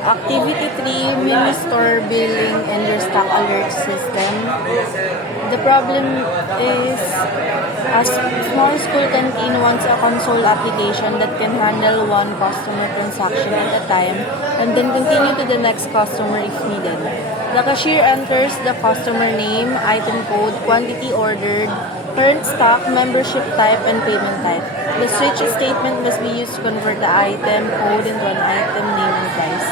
Activity 3, mini store billing and your stock alert system. The problem is a small school canteen wants a console application that can handle one customer transaction at a time and then continue to the next customer if needed. The cashier enters the customer name, item code, quantity ordered, current stock, membership type, and payment type. The switch statement must be used to convert the item code into an item name and price.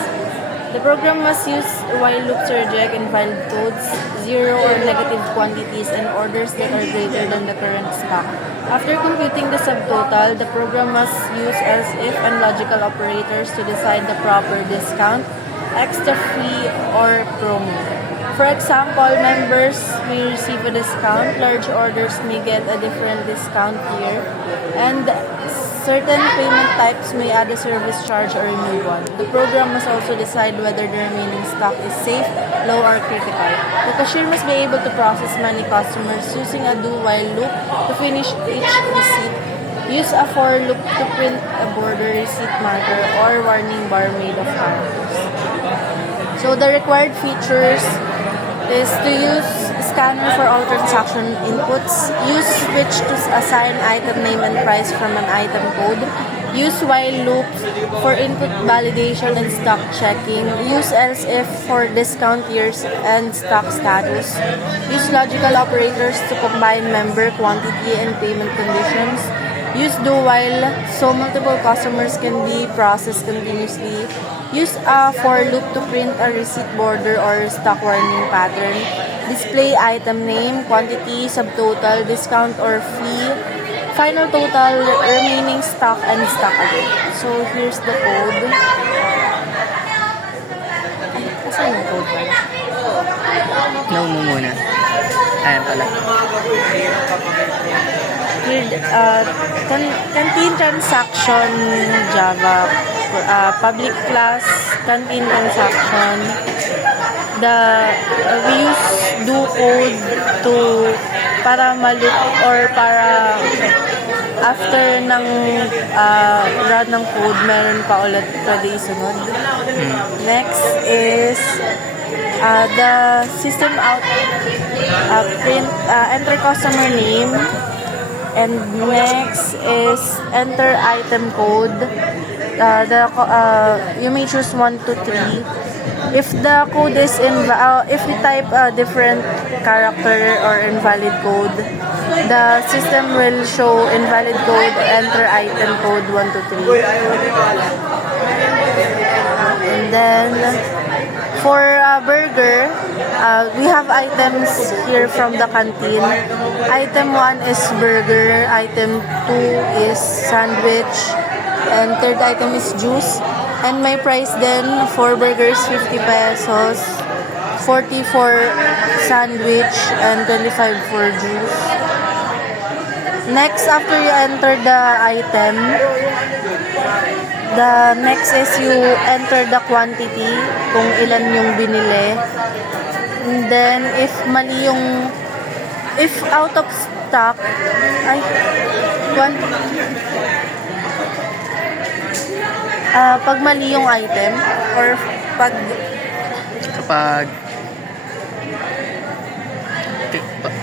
The program must use while loops to reject invalid codes, zero or negative quantities, and orders that are greater than the current stock. After computing the subtotal, the program must use else if and logical operators to decide the proper discount, extra fee, or promo. For example, members may receive a discount, large orders may get a different discount tier, and certain payment types may add a service charge or remove one. The program must also decide whether the remaining stock is safe, low, or critical. The cashier must be able to process many customers using a do-while loop to finish each receipt. Use a for loop to print a border receipt marker or warning bar made of characters. So the required features is to use scanner for all transaction inputs, use switch to assign item name and price from an item code, use while loop for input validation and stock checking, use else if for discount tiers and stock status, use logical operators to combine member quantity and payment conditions, use do while so multiple customers can be processed continuously, use a for loop to print a receipt border or stock warning pattern, display item name, quantity, subtotal, discount or fee, final total, remaining stock, and stock again. So here's the code. Ay, kasi yung code pala. No mo muna. Ayan pala. Here, canteen transaction Java, public class canteen transaction. We use do code to para malit or para after ng run ng code meron pa ulit pwede isunod. Next is the system out print enter customer name, and next is enter item code. You may choose 1 to 3. If the code is if we type a different character or invalid code, the system will show invalid code, enter item code 1 to 3. And then for burger, we have items here from the canteen. Item 1 is burger, item 2 is sandwich, and third item is juice. And my price then for burgers 50 pesos, 40 for sandwich, and 25 for juice. Next, after you enter the item, the next is you enter the quantity, kung ilan yung binili. And then, if mali yung, if out of stock, pag mali yung item, or Kapag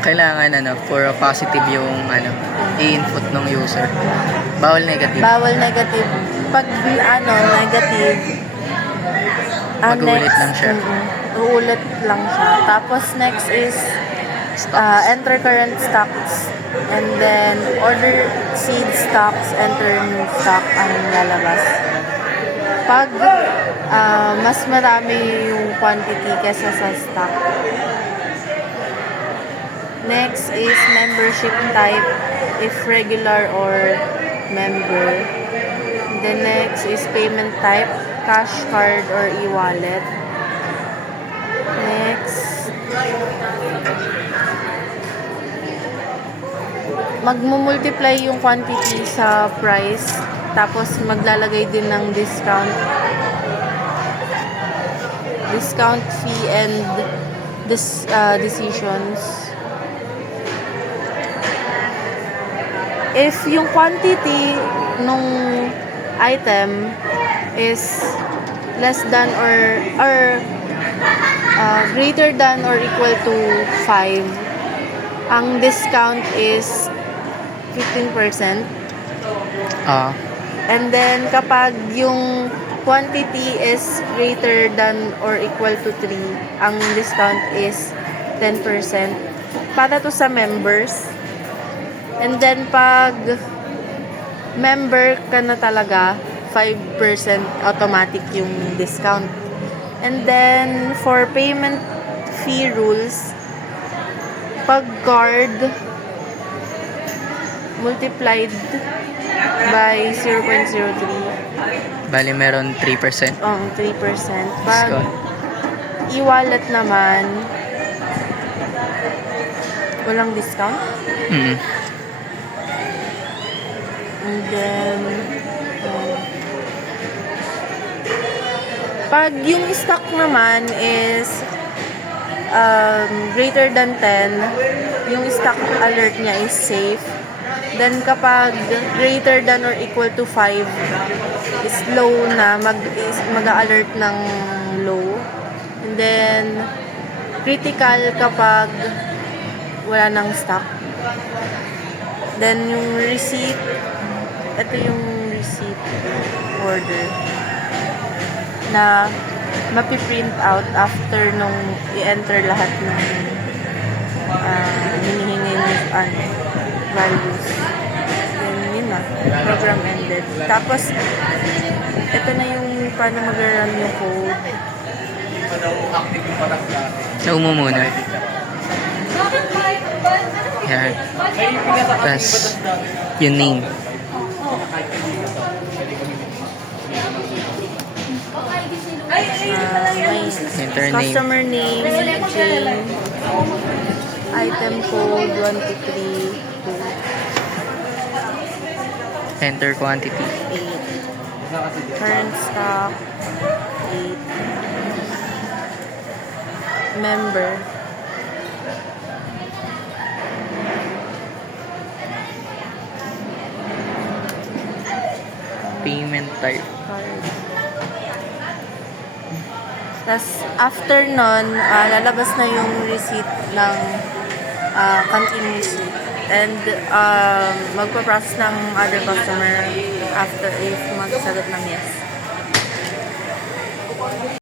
kailangan for a positive yung i-input ng user. Bawal negative. Bawal negative. Pag negative, Mag-uulit lang siya. Uulit lang siya. Tapos next is enter current stocks, and then order seed stocks, enter new stock ang lalabas. Pag mas marami yung quantity kesa sa stock. Next is membership type, if regular or member. The next is payment type, cash card or e-wallet. Next, magmumultiply yung quantity sa price, tapos maglalagay din ng discount fee and decisions. If yung quantity nung item is less than or greater than or equal to 5, ang discount is 15%. Ah, And then, kapag yung quantity is greater than or equal to 3, ang discount is 10%. Para to sa members. And then, pag member ka na talaga, 5% automatic yung discount. And then, for payment fee rules, pag card, multiplied by 0.03. bali meron 3%. 3%. Pag Discount. e-wallet naman, walang discount. Mm. And then, pag yung stock naman is greater than 10, yung stock alert niya is safe. Then kapag greater than or equal to 5 is low na, mag-alert ng low. And then critical kapag wala nang stock. Then yung receipt, ito yung receipt order na mapiprint out after nung i-enter lahat ng hinihingin values. Then yun na, program ended. Tapos ito na yung paano mag-run yung code. Show mo muna. Yan. Tapos, yung name. May Enter name. customer name, Jane, item code 123 Enter quantity. 8, current stock 8, member, Payment type. card. Tapos, after nun, lalabas na yung receipt ng canteen receipt. And, magpa-process ng other customer after if magsagot ng yes.